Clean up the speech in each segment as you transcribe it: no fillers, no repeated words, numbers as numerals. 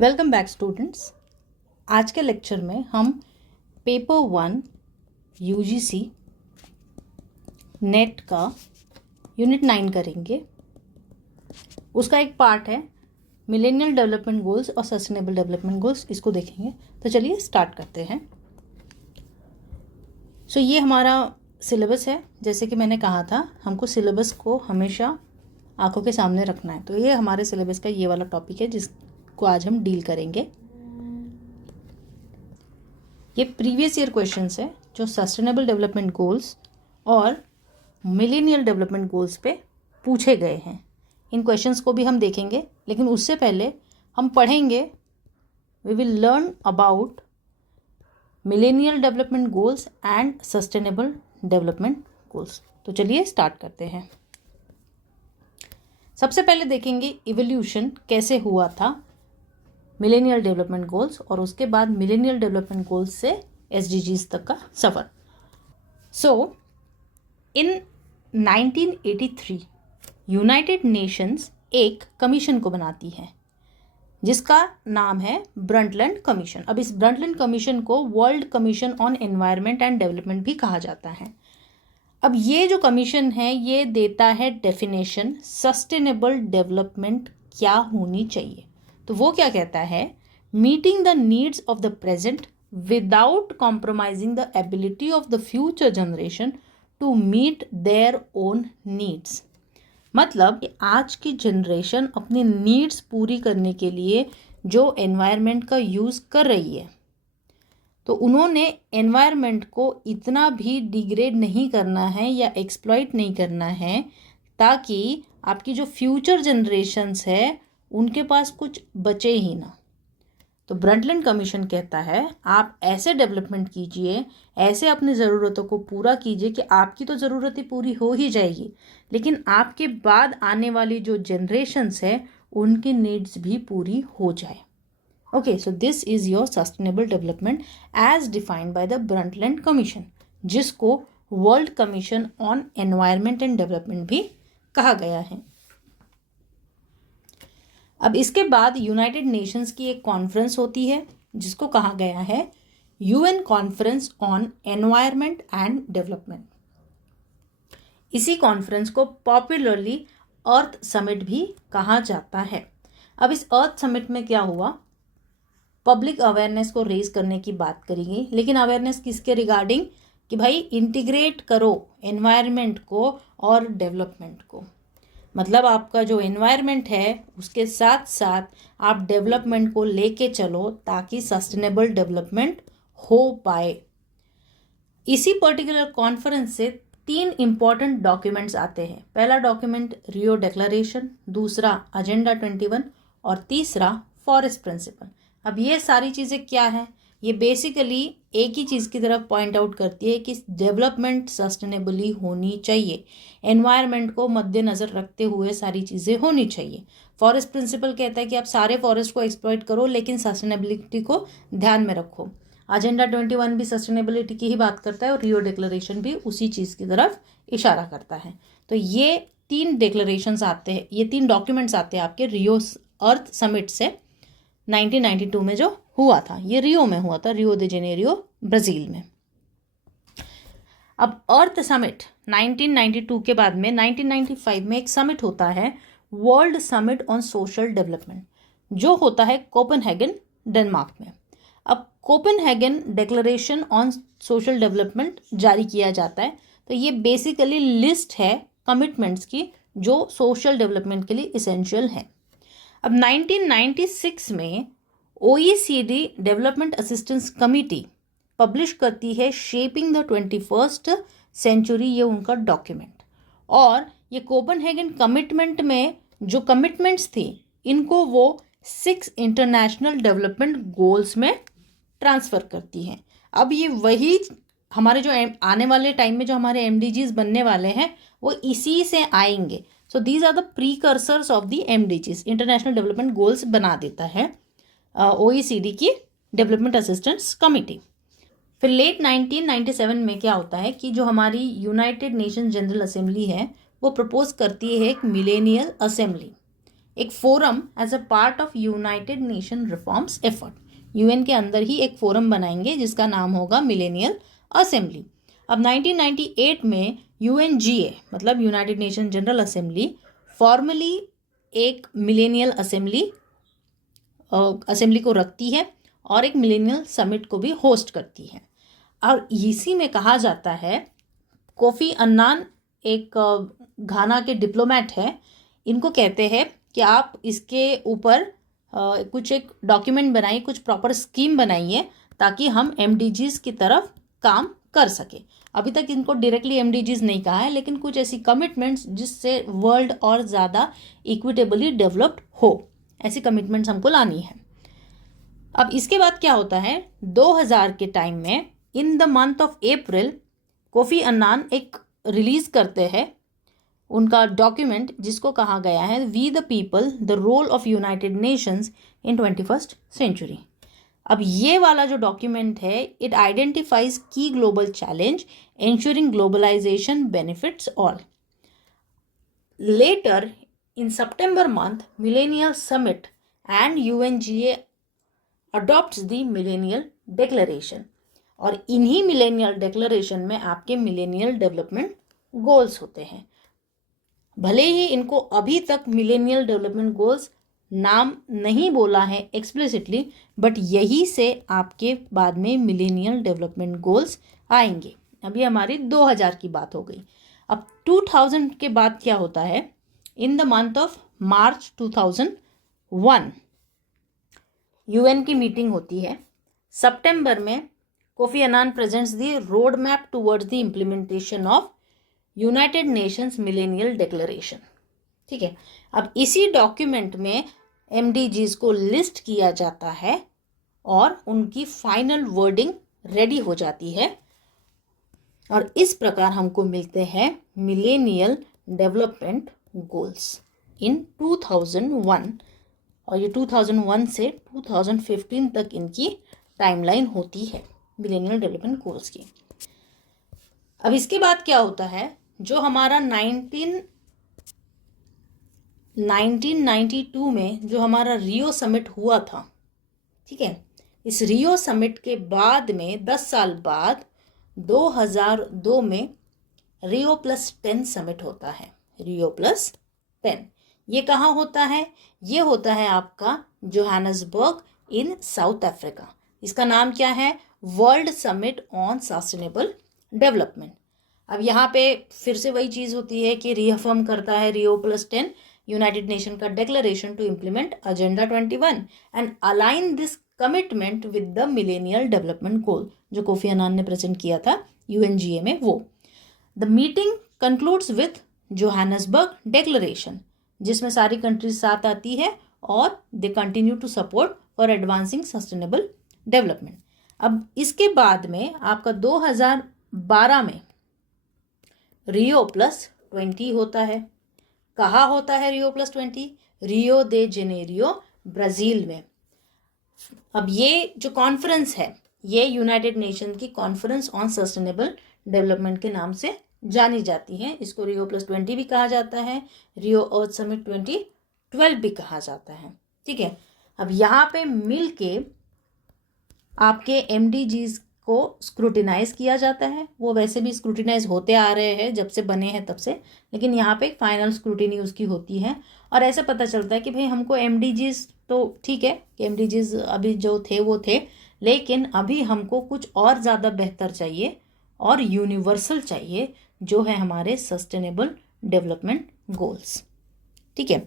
Welcome back students. आज के lecture में हम पेपर 1 यूजीसी नेट का यूनिट 9 करेंगे। उसका एक पार्ट है मिलेनियल डेवलपमेंट गोल्स और सस्टेनेबल डेवलपमेंट गोल्स, इसको देखेंगे। तो चलिए स्टार्ट करते हैं। ये हमारा सिलेबस है। जैसे कि मैंने कहा था, हमको सिलेबस को हमेशा आंखों के सामने रखना है। तो ये हमारे सिलेबस का ये वाला टॉपिक है जिसको आज हम डील करेंगे। ये प्रीवियस ईयर क्वेश्चंस है जो सस्टेनेबल डेवलपमेंट गोल्स और मिलेनियल डेवलपमेंट गोल्स पे पूछे गए हैं। इन क्वेश्चंस को भी हम देखेंगे, लेकिन उससे पहले हम पढ़ेंगे, we will learn about millennial development goals and sustainable development goals. तो चलिए स्टार्ट करते हैं। सबसे पहले देखेंगे इवोल्यूशन कैसे हुआ था मिलेनियल डेवलपमेंट गोल्स, और उसके बाद मिलेनियल डेवलपमेंट गोल्स से एसडीजीज तक का सफ़र। इन 1983 यूनाइटेड नेशंस एक कमीशन को बनाती है जिसका नाम है ब्रंटलैंड कमीशन। अब इस ब्रंटलैंड कमीशन को world commission on environment and development भी कहा जाता है। अब ये जो कमीशन है ये देता है डेफिनेशन सस्टेनेबल डेवलपमेंट क्या होनी चाहिए। तो वो क्या कहता है, meeting the needs of the present without compromising the ability of the future generation to meet their own needs. मतलब आज की जनरेशन अपनी नीड्स पूरी करने के लिए जो एनवायरनमेंट का यूज़ कर रही है, तो उन्होंने एनवायरनमेंट को इतना भी डिग्रेड नहीं करना है या एक्सप्लॉइट नहीं करना है ताकि आपकी जो फ्यूचर जनरेशन्स है उनके पास कुछ बचे ही ना। तो ब्रंटलैंड कमीशन कहता है आप ऐसे डेवलपमेंट कीजिए, ऐसे अपनी ज़रूरतों को पूरा कीजिए कि आपकी तो ज़रूरतें पूरी हो ही जाएगी, लेकिन आपके बाद आने वाली जो जनरेशन्स है उनकी नीड्स भी पूरी हो जाए। Okay, so this is your sustainable development as defined by the Brundtland commission, जिसको world commission on environment and development भी कहा गया है। अब इसके बाद यूनाइटेड नेशंस की एक कॉन्फ्रेंस होती है जिसको कहा गया है UN conference on environment and development. इसी कॉन्फ्रेंस को पॉपुलरली अर्थ समिट भी कहा जाता है। अब इस अर्थ समिट में क्या हुआ, पब्लिक अवेयरनेस को रेज करने की बात करी गई, लेकिन अवेयरनेस किसके रिगार्डिंग, कि भाई इंटीग्रेट करो एनवायरनमेंट को और डेवलपमेंट को। मतलब आपका जो एनवायरनमेंट है उसके साथ साथ आप डेवलपमेंट को लेके चलो ताकि सस्टेनेबल डेवलपमेंट हो पाए। इसी पर्टिकुलर कॉन्फ्रेंस से 3 इम्पॉर्टेंट डॉक्यूमेंट्स आते हैं। पहला डॉक्यूमेंट रियो डिक्लेरेशन, दूसरा एजेंडा 21 और तीसरा फॉरेस्ट प्रिंसिपल। अब ये सारी चीज़ें क्या हैं, ये बेसिकली एक ही चीज़ की तरफ पॉइंट आउट करती है कि डेवलपमेंट सस्टेनेबली होनी चाहिए, एनवायरनमेंट को मद्देनज़र रखते हुए सारी चीज़ें होनी चाहिए। फॉरेस्ट प्रिंसिपल कहता है कि आप सारे फॉरेस्ट को एक्सप्लॉइट करो लेकिन सस्टेनेबिलिटी को ध्यान में रखो। एजेंडा 21 भी सस्टेनेबिलिटी की ही बात करता है और रियो डिक्लेरेशन भी उसी चीज़ की तरफ इशारा करता है। तो ये 3 डिक्लेरेशंस आते हैं, ये 3 डॉक्यूमेंट्स आते हैं आपके रियो अर्थ समिट से 1992 में जो हुआ था। ये रियो में हुआ था, रियो दे जेनेरियो ब्राज़ील में। अब अर्थ समिट 1992 के बाद में 1995 में एक समिट होता है world summit on social development, जो होता है कोपेनहेगन डेनमार्क में। अब Copenhagen declaration on social development जारी किया जाता है। तो ये बेसिकली लिस्ट है कमिटमेंट्स की जो सोशल डेवलपमेंट के लिए इसेंशियल है। अब 1996 में OECD development assistance committee publish करती है शेपिंग द 21st सेंचुरी, ये उनका डॉक्यूमेंट। और ये कोपेनहेगन कमिटमेंट में जो कमिटमेंट्स थी इनको वो 6 इंटरनेशनल डेवलपमेंट गोल्स में ट्रांसफ़र करती हैं। अब ये वही हमारे जो आने वाले टाइम में जो हमारे MDGs बनने वाले हैं वो इसी से आएंगे। So these are the precursors of the MDGs, international development goals बना देता है OECD की डेवलपमेंट असिस्टेंस कमिटी। फिर लेट 1997 में क्या होता है कि जो हमारी यूनाइटेड नेशन जनरल असेंबली है वो प्रपोज करती है एक मिलेनियल असेंबली। एक forum as a part of United Nation reforms effort. UN के अंदर ही एक फोरम बनाएंगे जिसका नाम होगा मिलेनियल असेंबली। अब 1998 में यूएनजीए मतलब United nation general assembly formally एक मिलेनियल असेंबली को रखती है और एक मिलेनियल समिट को भी होस्ट करती है। और इसी में कहा जाता है, कोफी अन्नान एक घाना के डिप्लोमेट है, इनको कहते हैं कि आप इसके ऊपर कुछ एक डॉक्यूमेंट बनाइए, कुछ प्रॉपर स्कीम बनाइए ताकि हम एमडीजीज की तरफ काम कर सके। अभी तक इनको डायरेक्टली एमडीजीज नहीं कहा है, लेकिन कुछ ऐसी कमिटमेंट्स जिससे वर्ल्ड और ज़्यादा इक्विटेबली डेवलप्ड हो, ऐसी कमिटमेंट्स हमको लानी है। अब इसके बाद क्या होता है, 2000 के टाइम में in the month of April Kofi Annan एक रिलीज करते हैं उनका डॉक्यूमेंट जिसको कहा गया है we the people the role of United Nations in 21st century. अब ये वाला जो डॉक्यूमेंट है, it identifies key global challenge ensuring globalization benefits all. Later in September month, Millennial Summit and UNGA adopts the Millennial Declaration. और इन्हीं millennial declaration में आपके millennial development goals होते हैं। भले ही इनको अभी तक मिलेनियल डेवलपमेंट गोल्स नाम नहीं बोला है एक्सप्लिसिटली, बट यही से आपके बाद में मिलेनियल डेवलपमेंट गोल्स आएंगे। अभी हमारी 2000 की बात हो गई। अब 2000 के बाद क्या होता है, इन the month of March 2001 UN की मीटिंग होती है। सितंबर में Kofi Annan presents the road map towards the implementation of United Nations millennial declaration. ठीक है, अब इसी डॉक्यूमेंट में एमडीजीज को लिस्ट किया जाता है और उनकी फाइनल वर्डिंग रेडी हो जाती है, और इस प्रकार हमको मिलते हैं मिलेनियल डेवलपमेंट गोल्स इन 2001। और ये 2001 से 2015 तक इनकी टाइमलाइन होती है मिलेनियल डेवलपमेंट गोल्स की। अब इसके बाद क्या होता है, जो हमारा 1992 में जो हमारा रियो समिट हुआ था, ठीक है, इस रियो समिट के बाद में 10 साल बाद 2002 में रियो +10 समिट होता है। रियो +10 ये कहाँ होता है, ये होता है आपका जोहान्सबर्ग इन साउथ अफ्रीका। इसका नाम क्या है, world summit on sustainable development. अब यहाँ पे फिर से वही चीज़ होती है कि रीअफर्म करता है रियो +10 यूनाइटेड नेशन का declaration to implement agenda 21 and align this commitment with the millennial development goal जो कोफी अन्नान ने प्रेजेंट किया था यूएनजीए में वो। The meeting concludes with Johannesburg declaration, जिसमें सारी कंट्रीज साथ आती है और they continue to support for advancing sustainable development. अब इसके बाद में आपका 2012 में रियो +20 होता है। कहाँ होता है रियो +20? रियो दे जेनेरियो ब्राज़ील में। अब ये जो कॉन्फ्रेंस है ये यूनाइटेड नेशन की कॉन्फ्रेंस ऑन सस्टेनेबल डेवलपमेंट के नाम से जानी जाती है। इसको रियो +20 भी कहा जाता है, रियो अर्थ समिट 2012 भी कहा जाता है। ठीक है, अब यहाँ पे मिल के आपके एमडीजीज को स्क्रूटिनाइज किया जाता है। वो वैसे भी स्क्रूटिनाइज होते आ रहे हैं जब से बने हैं तब से, लेकिन यहाँ पे फाइनल स्क्रूटिनी उसकी होती है और ऐसा पता चलता है कि भाई हमको एमडीजीज तो ठीक है कि एमडीजीज अभी जो थे वो थे, लेकिन अभी हमको कुछ और ज़्यादा बेहतर चाहिए और यूनिवर्सल चाहिए, जो है हमारे सस्टेनेबल डेवलपमेंट गोल्स। ठीक है,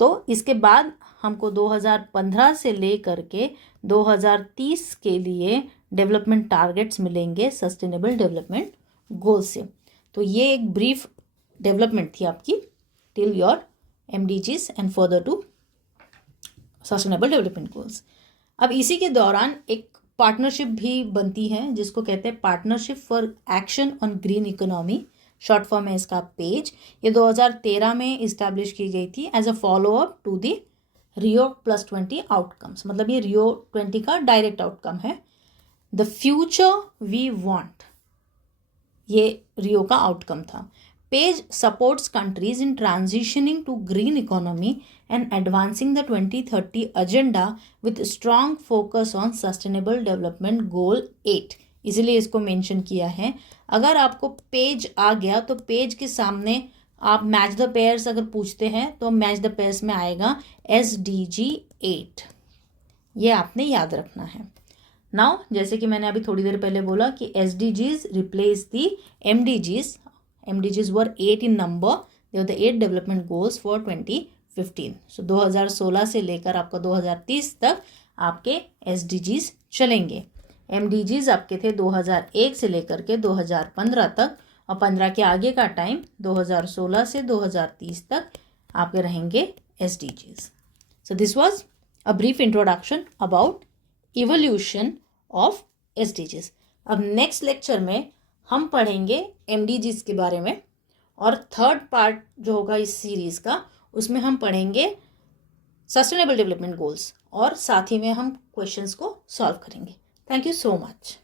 तो इसके बाद हमको 2015 से लेकर के 2030 के लिए डेवलपमेंट टारगेट्स मिलेंगे सस्टेनेबल डेवलपमेंट गोल से। तो ये एक ब्रीफ डेवलपमेंट थी आपकी till your MDGs and further to sustainable development goals. अब इसी के दौरान एक पार्टनरशिप भी बनती है जिसको कहते हैं partnership for action on green economy, short form है इसका पेज। ये 2013 में इस्टेब्लिश की गई थी as a follow up to the Rio +20 outcomes. मतलब ये रियो 20 का डायरेक्ट आउटकम है। द फ्यूचर वी वांट, ये रियो का आउटकम था। PAGE supports countries in transitioning to green economy and advancing the 2030 agenda with strong focus on sustainable development goal 8, इसीलिए इसको mention किया है। अगर आपको पेज आ गया तो पेज के सामने आप मैच द पेयर्स अगर पूछते हैं तो मैच द पेयर्स में आएगा SDG 8, ये आपने याद रखना है। नाउ जैसे कि मैंने अभी थोड़ी देर पहले बोला कि SDGs replace the MDGs। MDGs were 8 in number, they were the 8 development goals for 2015। सो 2016 से लेकर आपका 2030 तक आपके SDGs चलेंगे। MDGs आपके थे 2001 से लेकर के 2015 तक, और 15 के आगे का टाइम 2016 से 2030 तक आपके रहेंगे SDGs। So this was a brief introduction about evolution of SDGs। अब नेक्स्ट लेक्चर में हम पढ़ेंगे MDGs के बारे में, और थर्ड पार्ट जो होगा इस सीरीज़ का उसमें हम पढ़ेंगे सस्टेनेबल डेवलपमेंट गोल्स, और साथ ही में हम क्वेश्चंस को सॉल्व करेंगे। Thank you so much.